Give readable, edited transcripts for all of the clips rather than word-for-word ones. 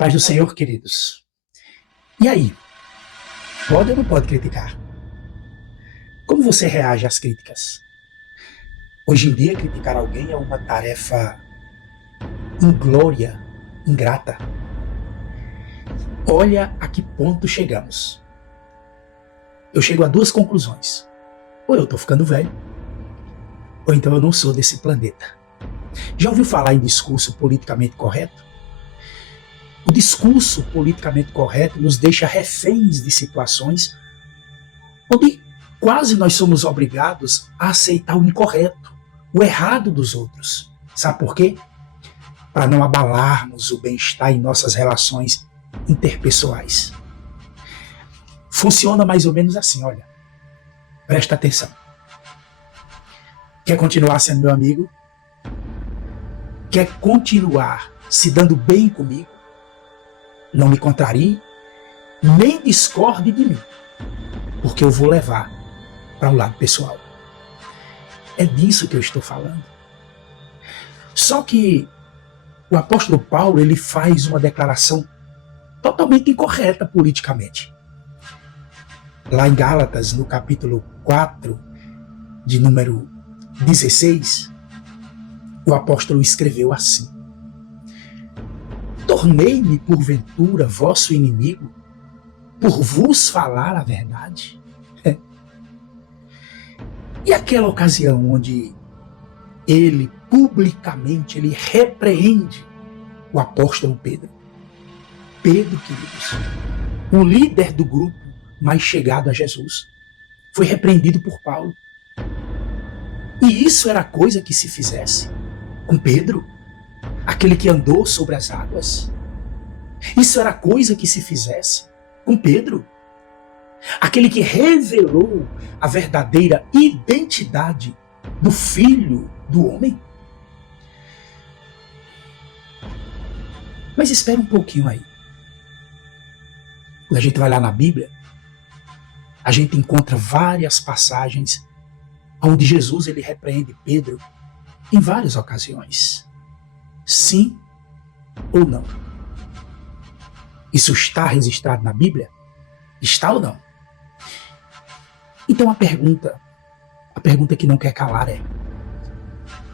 Paz do Senhor, queridos. E aí? Pode ou não pode criticar? Como você reage às críticas? Hoje em dia, criticar alguém é uma tarefa inglória, ingrata. Olha a que ponto chegamos. Eu chego a duas conclusões. Ou eu estou ficando velho, ou então eu não sou desse planeta. Já ouviu falar em discurso politicamente correto? O discurso politicamente correto nos deixa reféns de situações onde quase nós somos obrigados a aceitar o incorreto, o errado dos outros. Sabe por quê? Para não abalarmos o bem-estar em nossas relações interpessoais. Funciona mais ou menos assim, olha. Presta atenção. Quer continuar sendo meu amigo? Quer continuar se dando bem comigo? Não me contrarie, nem discorde de mim, porque eu vou levar para o lado pessoal. É disso que eu estou falando. Só que o apóstolo Paulo, ele faz uma declaração totalmente incorreta politicamente. Lá em Gálatas, no capítulo 4, de número 16, o apóstolo escreveu assim: tornei-me porventura vosso inimigo por vos falar a verdade? E aquela ocasião onde ele publicamente ele repreende o apóstolo Pedro. Pedro, queridos, o líder do grupo mais chegado a Jesus, foi repreendido por Paulo. E isso era coisa que se fizesse com Pedro, aquele que andou sobre as águas. Isso era coisa que se fizesse com Pedro, aquele que revelou a verdadeira identidade do Filho do Homem. Mas espera um pouquinho aí. Quando a gente vai lá na Bíblia, a gente encontra várias passagens onde Jesus ele repreende Pedro em várias ocasiões. Sim ou não? Isso está registrado na Bíblia? Está ou não? Então a pergunta que não quer calar é: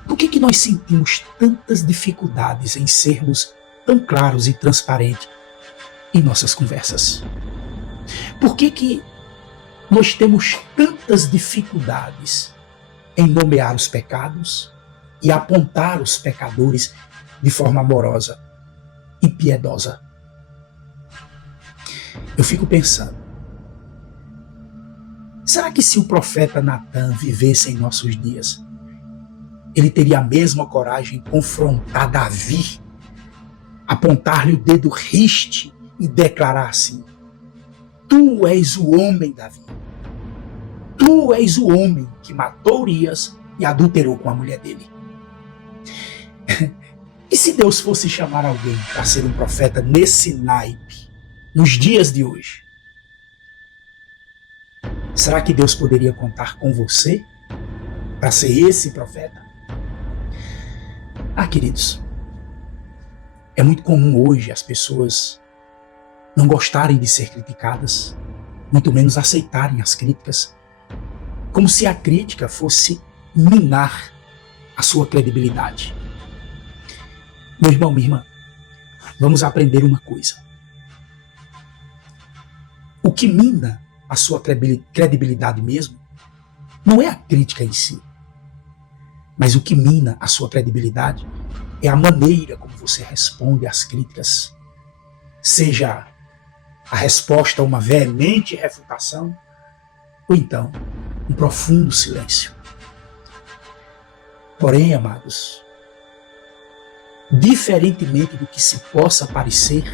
por que nós sentimos tantas dificuldades em sermos tão claros e transparentes em nossas conversas? Por que nós temos tantas dificuldades em nomear os pecados e apontar os pecadores de forma amorosa e piedosa? Eu fico pensando, será que se o profeta Natan vivesse em nossos dias, ele teria a mesma coragem de confrontar Davi, apontar-lhe o dedo riste e declarar assim: tu és o homem, Davi. Tu és o homem que matou Urias e adulterou com a mulher dele. E se Deus fosse chamar alguém para ser um profeta nesse naipe, nos dias de hoje, será que Deus poderia contar com você para ser esse profeta? Ah, queridos, é muito comum hoje as pessoas não gostarem de ser criticadas, muito menos aceitarem as críticas, como se a crítica fosse minar a sua credibilidade. Meu irmão, minha irmã, vamos aprender uma coisa. O que mina a sua credibilidade mesmo não é a crítica em si, mas o que mina a sua credibilidade é a maneira como você responde às críticas, seja a resposta a uma veemente refutação ou então um profundo silêncio. Porém, amados, diferentemente do que se possa parecer,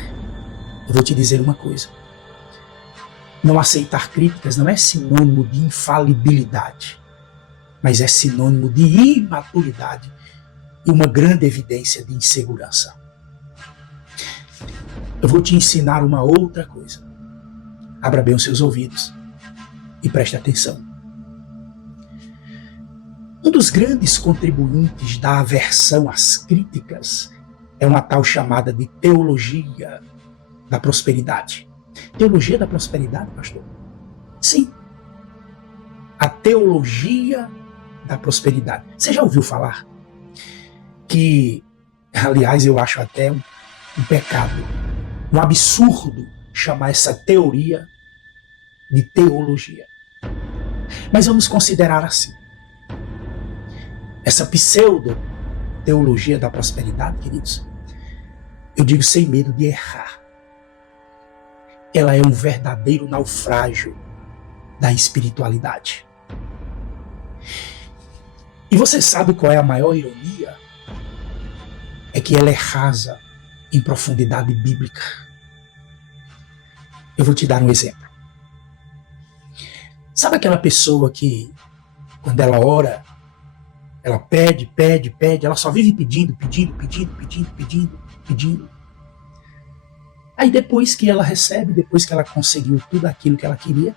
eu vou te dizer uma coisa: não aceitar críticas não é sinônimo de infalibilidade, mas é sinônimo de imaturidade e uma grande evidência de insegurança. Eu vou te ensinar uma outra coisa. Abra bem os seus ouvidos e preste atenção. Um dos grandes contribuintes da aversão às críticas é uma tal chamada de teologia da prosperidade. Teologia da prosperidade, pastor? Sim. A teologia da prosperidade. Você já ouviu falar que, aliás, eu acho até um pecado, um absurdo chamar essa teoria de teologia. Mas vamos considerar assim. Essa pseudo-teologia da prosperidade, queridos, eu digo sem medo de errar, ela é um verdadeiro naufrágio da espiritualidade. E você sabe qual é a maior ironia? É que ela é rasa em profundidade bíblica. Eu vou te dar um exemplo. Sabe aquela pessoa que, quando ela ora, ela pede, ela só vive pedindo. Aí depois que ela recebe, depois que ela conseguiu tudo aquilo que ela queria,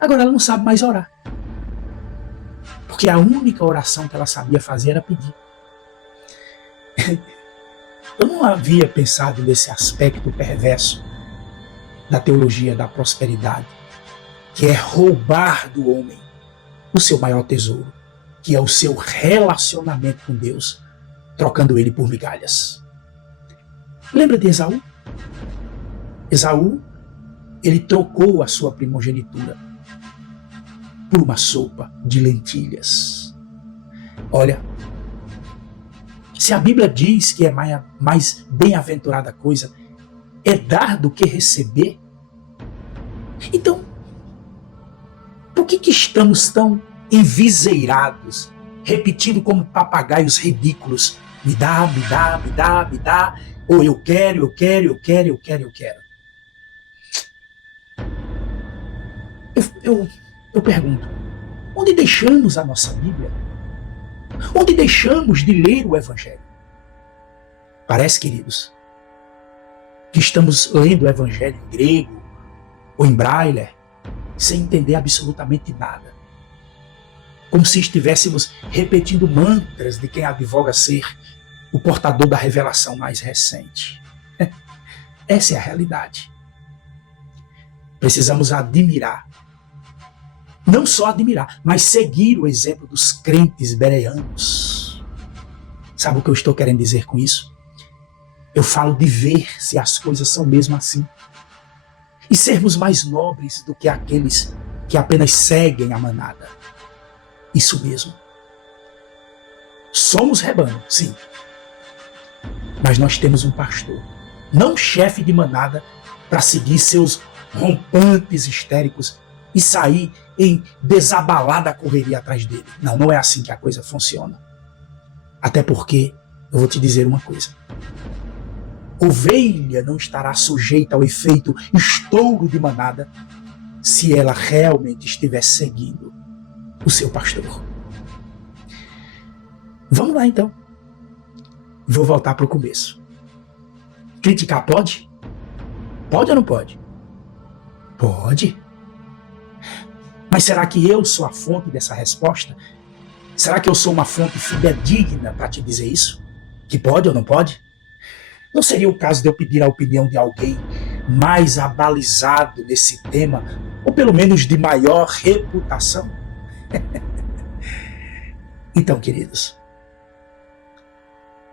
agora ela não sabe mais orar. Porque a única oração que ela sabia fazer era pedir. Eu não havia pensado nesse aspecto perverso da teologia da prosperidade, que é roubar do homem o seu maior tesouro, que é o seu relacionamento com Deus, trocando ele por migalhas. Lembra de Esaú? Esaú, ele trocou a sua primogenitura por uma sopa de lentilhas. Olha, se a Bíblia diz que é mais bem-aventurada coisa é dar do que receber, então, por que estamos tão enviseirados, repetindo como papagaios ridículos, me dá, ou eu quero. Eu pergunto, onde deixamos a nossa Bíblia? Onde deixamos de ler o Evangelho? Parece, queridos, que estamos lendo o Evangelho em grego ou em braille sem entender absolutamente nada. Como se estivéssemos repetindo mantras de quem advoga ser o portador da revelação mais recente. Essa é a realidade. Precisamos admirar, não só admirar, mas seguir o exemplo dos crentes bereanos. Sabe o que eu estou querendo dizer com isso? Eu falo de ver se as coisas são mesmo assim. E sermos mais nobres do que aqueles que apenas seguem a manada. Isso mesmo. Somos rebanho, sim. Mas nós temos um pastor, não chefe de manada, para seguir seus rompantes histéricos e sair em desabalada correria atrás dele. Não, não é assim que a coisa funciona. Até porque, eu vou te dizer uma coisa. Ovelha não estará sujeita ao efeito estouro de manada se ela realmente estiver seguindo o seu pastor. Vamos lá então. Vou voltar para o começo. Criticar pode? Pode ou não pode? Pode. Mas será que eu sou a fonte dessa resposta? Será que eu sou uma fonte fidedigna para te dizer isso? Que pode ou não pode? Não seria o caso de eu pedir a opinião de alguém mais abalizado nesse tema, ou pelo menos de maior reputação? Então, queridos,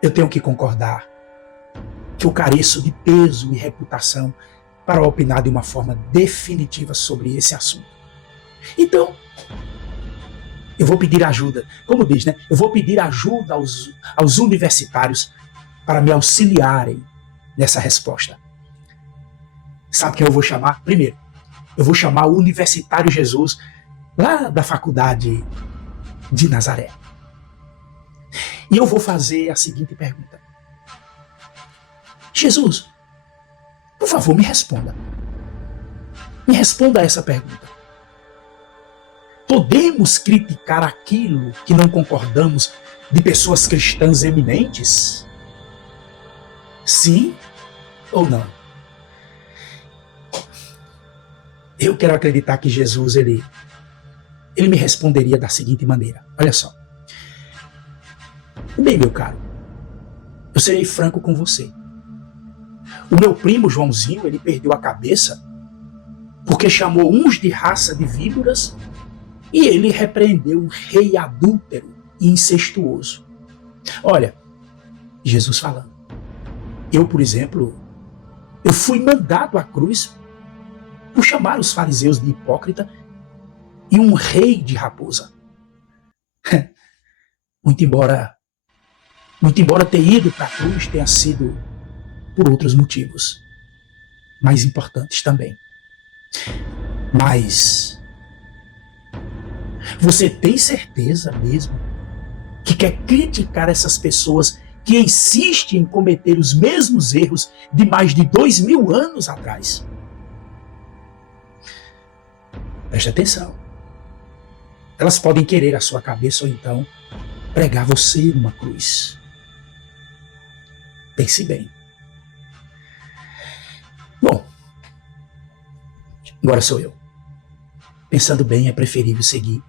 eu tenho que concordar que eu careço de peso e reputação para opinar de uma forma definitiva sobre esse assunto. Então, eu vou pedir ajuda, como diz, né? Eu vou pedir ajuda aos universitários para me auxiliarem nessa resposta. Sabe quem eu vou chamar? Primeiro, eu vou chamar o Universitário Jesus, lá da faculdade de Nazaré. E eu vou fazer a seguinte pergunta. Jesus, por favor, me responda. Me responda a essa pergunta. Podemos criticar aquilo que não concordamos de pessoas cristãs eminentes? Sim ou não? Eu quero acreditar que Jesus, ele me responderia da seguinte maneira. Olha só. Bem, meu caro, eu serei franco com você. O meu primo Joãozinho, ele perdeu a cabeça porque chamou uns de raça de víboras e ele repreendeu um rei adúltero e incestuoso. Olha, Jesus falando. Eu, por exemplo, eu fui mandado à cruz por chamar os fariseus de hipócrita e um rei de raposa. Muito embora ter ido para a cruz tenha sido por outros motivos, mais importantes também. Mas você tem certeza mesmo que quer criticar essas pessoas que insistem em cometer os mesmos erros de mais de 2000 anos atrás? Preste atenção. Elas podem querer a sua cabeça ou então pregar você numa cruz. Pense bem. Bom, agora sou eu. Pensando bem, é preferível seguir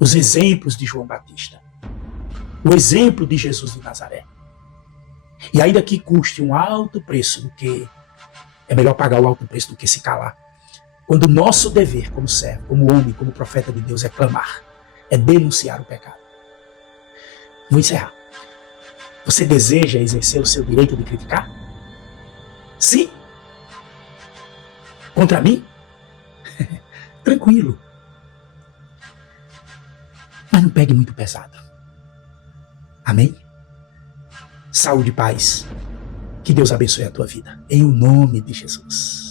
os exemplos de João Batista, o exemplo de Jesus de Nazaré. E ainda que custe um alto preço, é melhor pagar o alto preço do que se calar. Quando o nosso dever como servo, como homem, como profeta de Deus é clamar, é denunciar o pecado. Vou encerrar. Você deseja exercer o seu direito de criticar? Sim? Contra mim? Tranquilo. Mas não pegue muito pesado. Amém? Saúde e paz. Que Deus abençoe a tua vida. Em o nome de Jesus.